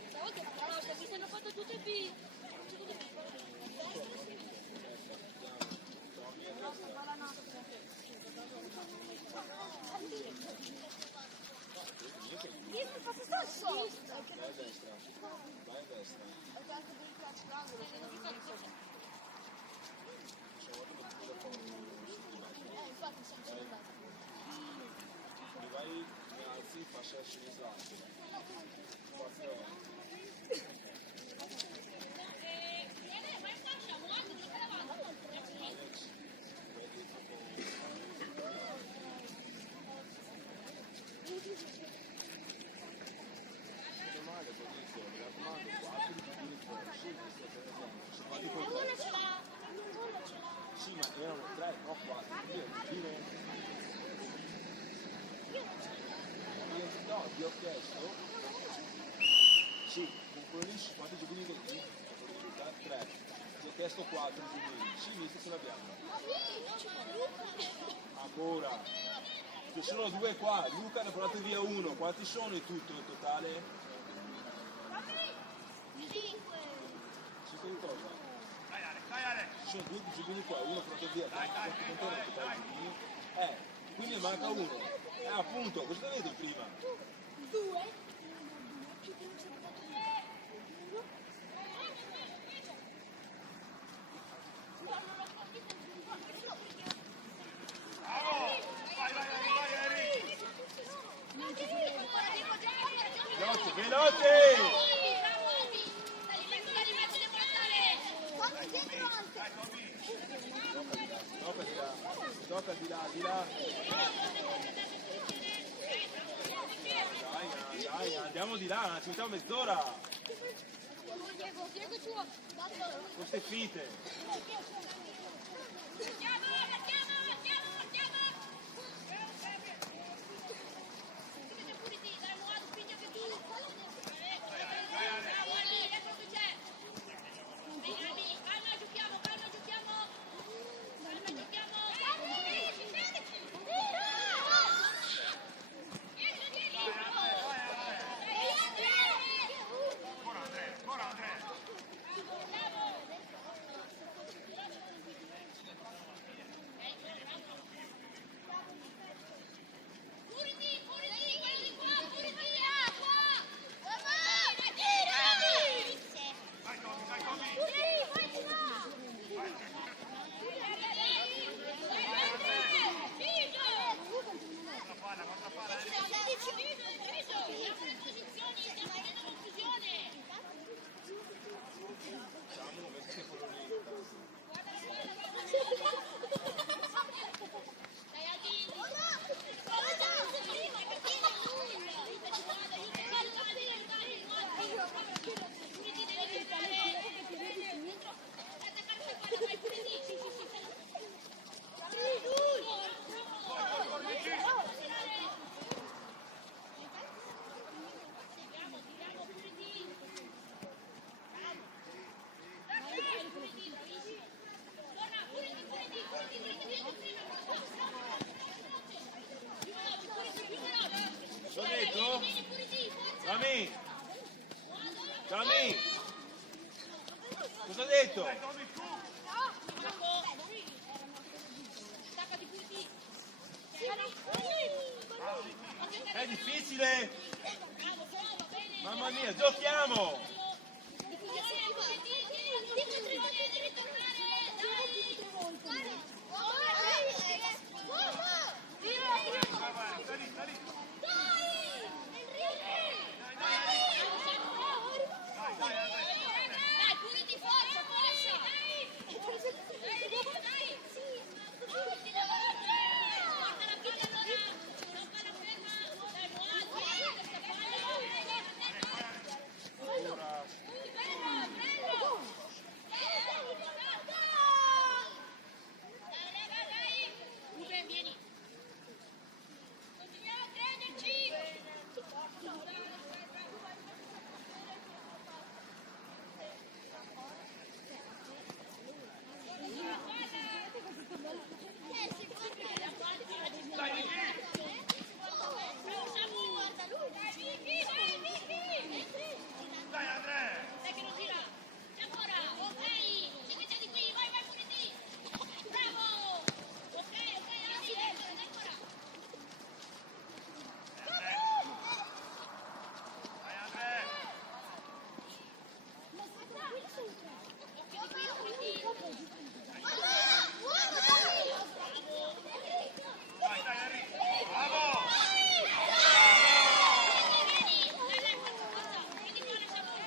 Stavolta mi hanno fatto tutti i B. Io mi faccio stesso. Vai a destra, vai a destra. Infatti sono già andato. Mi vai, mi alzi, fascia a sinistra. Forza avanti. Ma in fascia, muoio, gioca davanti. Alex, vai dietro con... Non male, Bonito, mi raccomando, 4 di fuori, sì, se vadi con Uno 3. ce l'ha, uno ce l'ha. Sì, ma erano 3, no 4, io giro. No, vi ho chiesto, sì, con quello lì, quanti giubbini che lì? 3. Ti ho chiesto 4 giubbini, sì, visto ce l'abbiamo. Ancora. Ci sono 2 qua, Luca ne ha portato via 1, quanti sono in tutto in totale? 5. 5 di cosa? Ci sono 2 giubbini qua, uno portato via, quanti contenenti dai giubbini? Quindi ne manca uno. Appunto, cosa avevo detto prima? 2. Veloce, veloce! Quanto dietro anche? Tocca di là. Dai, andiamo di là, ci mettiamo mezz'ora. Diego tuo. Con queste fite. Dammi! Cosa ha detto? Staccati puliti. È difficile! Bravo, bravo, bene. Mamma mia, giochiamo! Dai, puliti forza, forza. Porta la palla allora. Non palla ferma. Dai, nuovo. Ruben, vieni. Continuiamo a crederci. Dai Andrea! Dai che non gira. C'è ancora. Ok. Sì che c'è di qui. Vai, vai, puliti. Bravo. Ok, Adi, ancora. Dai Andrea! Occhio di qui, puliti. Dai Enrico! Bravo! Vieni, dai, forza. Prendi buone sapore.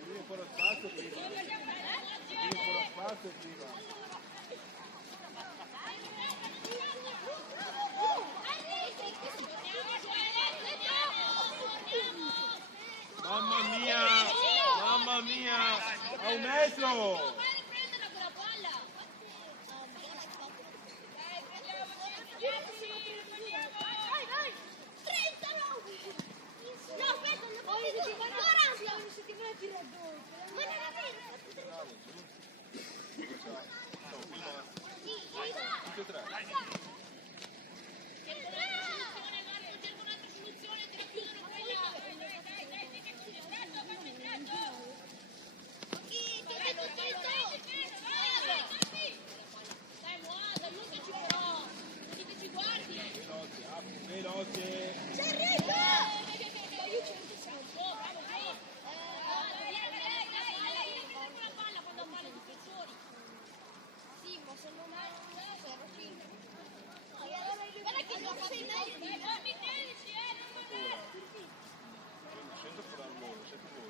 Devi ancora spazio prima. Devi ancora spazio prima. Mamma mia! Mamma mia! A un metro! Vai a prenderla quella palla. Tutti e tre. Cerca un'altra soluzione, te la chiudono quella. Dai, che concentrato, concentrato. Dai, muoio, aiutaci però. Così che ci guardi. Veloce, Apu, veloce. Oh, bravo, bravo. Vieni con la palla quando fanno i difensori. Guarda che non fate niente. Fammi tenisi, non guardare. Scendo fuori al volo, siete voi.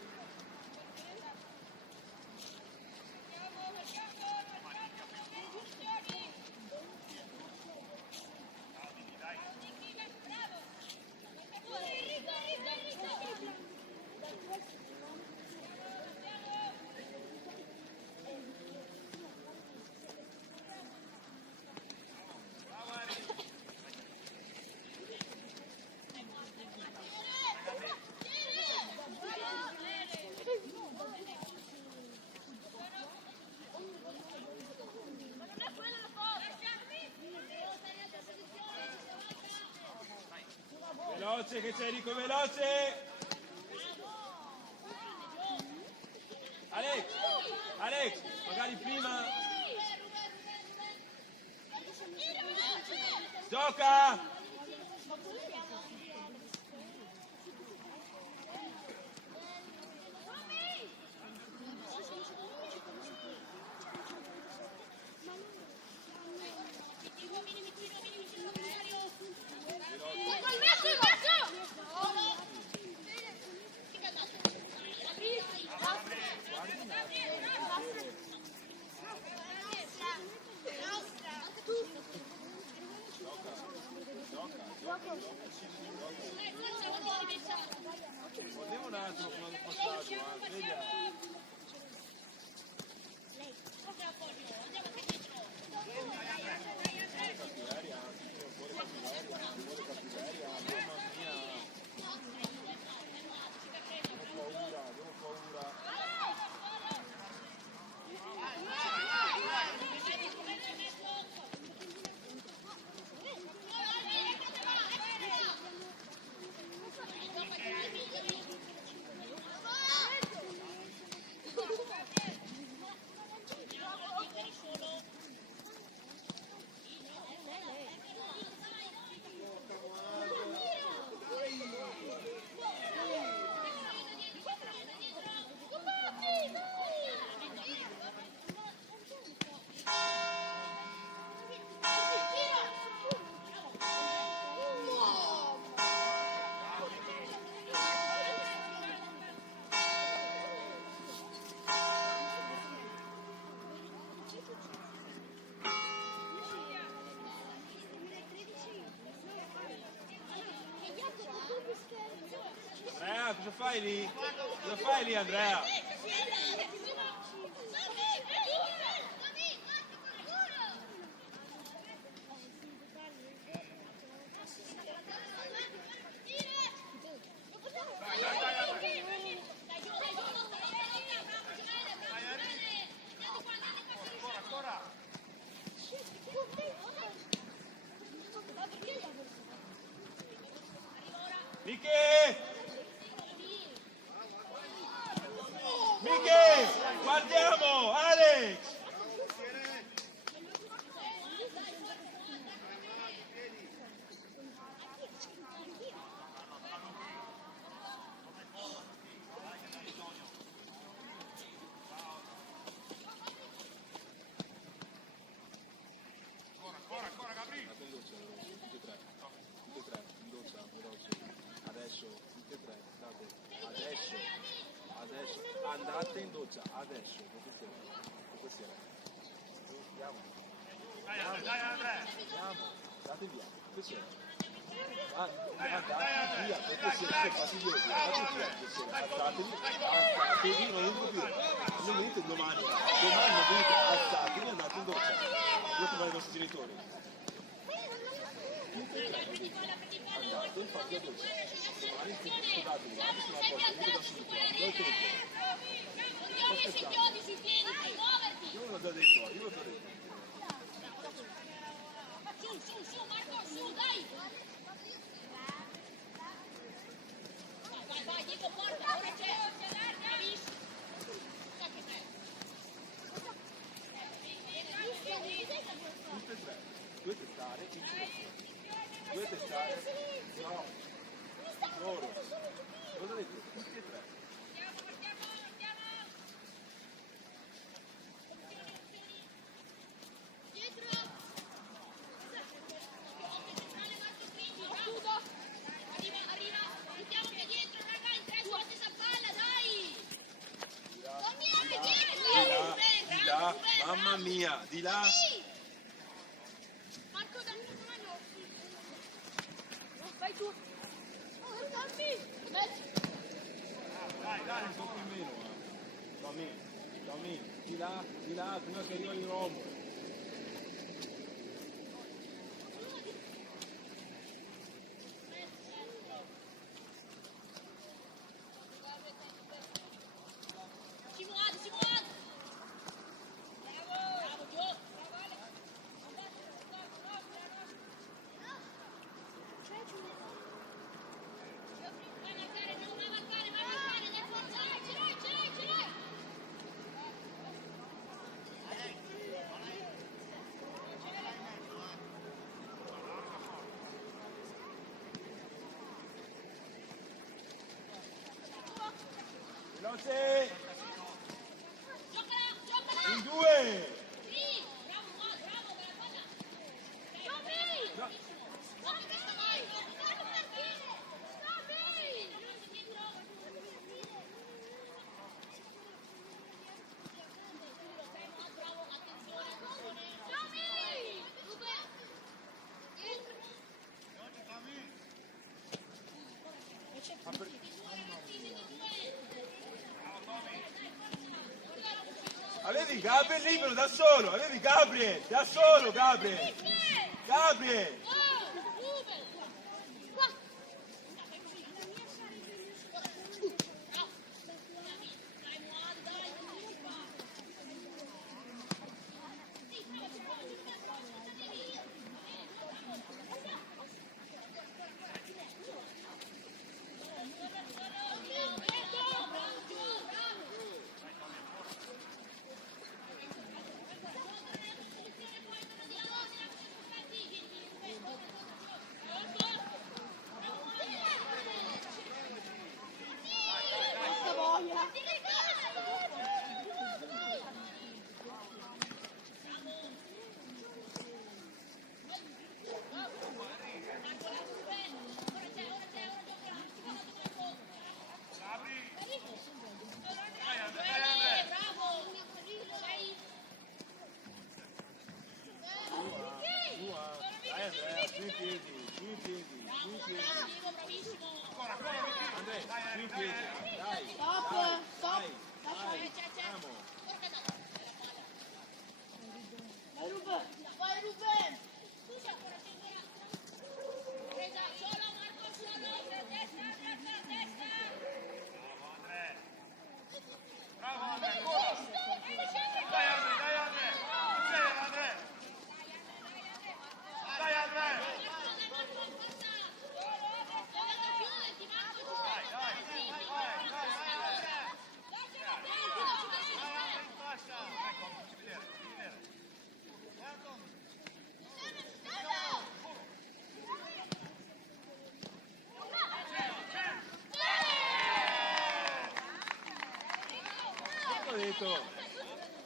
Veloce che c'è Enrico, veloce! Alex! Alex! Magari prima! Gioca! Guardiamo un attimo come hanno passato, vediamo. cosa fai lì? Cosa fai lì, Andrea? Miche! Guardiamo! Alex! Ancora, Gabri. Adesso, tutte e tre, adesso, andate in doccia, adesso, dopo sera. Andiamo, Dai Andrea. andate via, dopo sera. Andate via, dopo sera, fate via, alzatevi, non venite più, non venite domani non venite, alzatevi, andate in doccia, io chiamo i vostri genitori. Andate, fate la doccia. Domani scusatevi, andate sulla porta, venite da subito, io ve l'ho già detto, Su, Marco, su, dai! Vai, Diego, porta, ora c'è, capisci? tutte e tre, dovete stare in silenzio, dovete stare, no, loro, cosa avete? Tutti e tre. Mamma mia, di là! Marco, dammi una mano. Vai tu. Dammi. Dai. Un po' in meno, Tommy, di là, prima che arriva il Romo. Si muove! Bravo, Gio! Vai marcare, dai, forza! Ce l'hai! Veloce! Giocala! In due! Sì! Bravo, bella palla! No. Avevi Gabriel libero da solo, avevi Gabriel, da solo Gabriel! Gabriel! in piedi, dai, Stop, dai, stop. dai, andiamo. Vai Ruben, vai Ruben. Scusa ancora, Tempora. Presa, solo Marco, solo. Destra, destra, destra. Bravo Andre, ancora! Dai Andre, dai Andre! Insieme Andre! Dai Andre!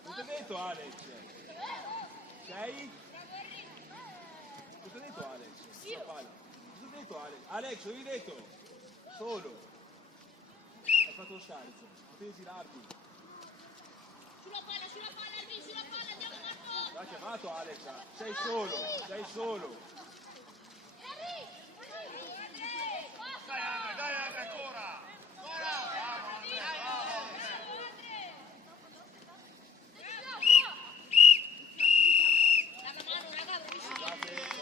Cosa hai detto Alex? Sei? Cosa hai detto Alex? Cosa hai detto Alex? Alex, cosa hai detto? Solo. Hai fatto lo scarico. Potevi girarti. Sulla palla, Alvin, sulla palla, andiamo Marco! L'ha chiamato Alex. Sei solo, sei solo. Dai Andre ancora! Bravo Andre! Dalla mano, raga, bravissimi! Salutate.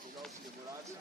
I nostri lavorati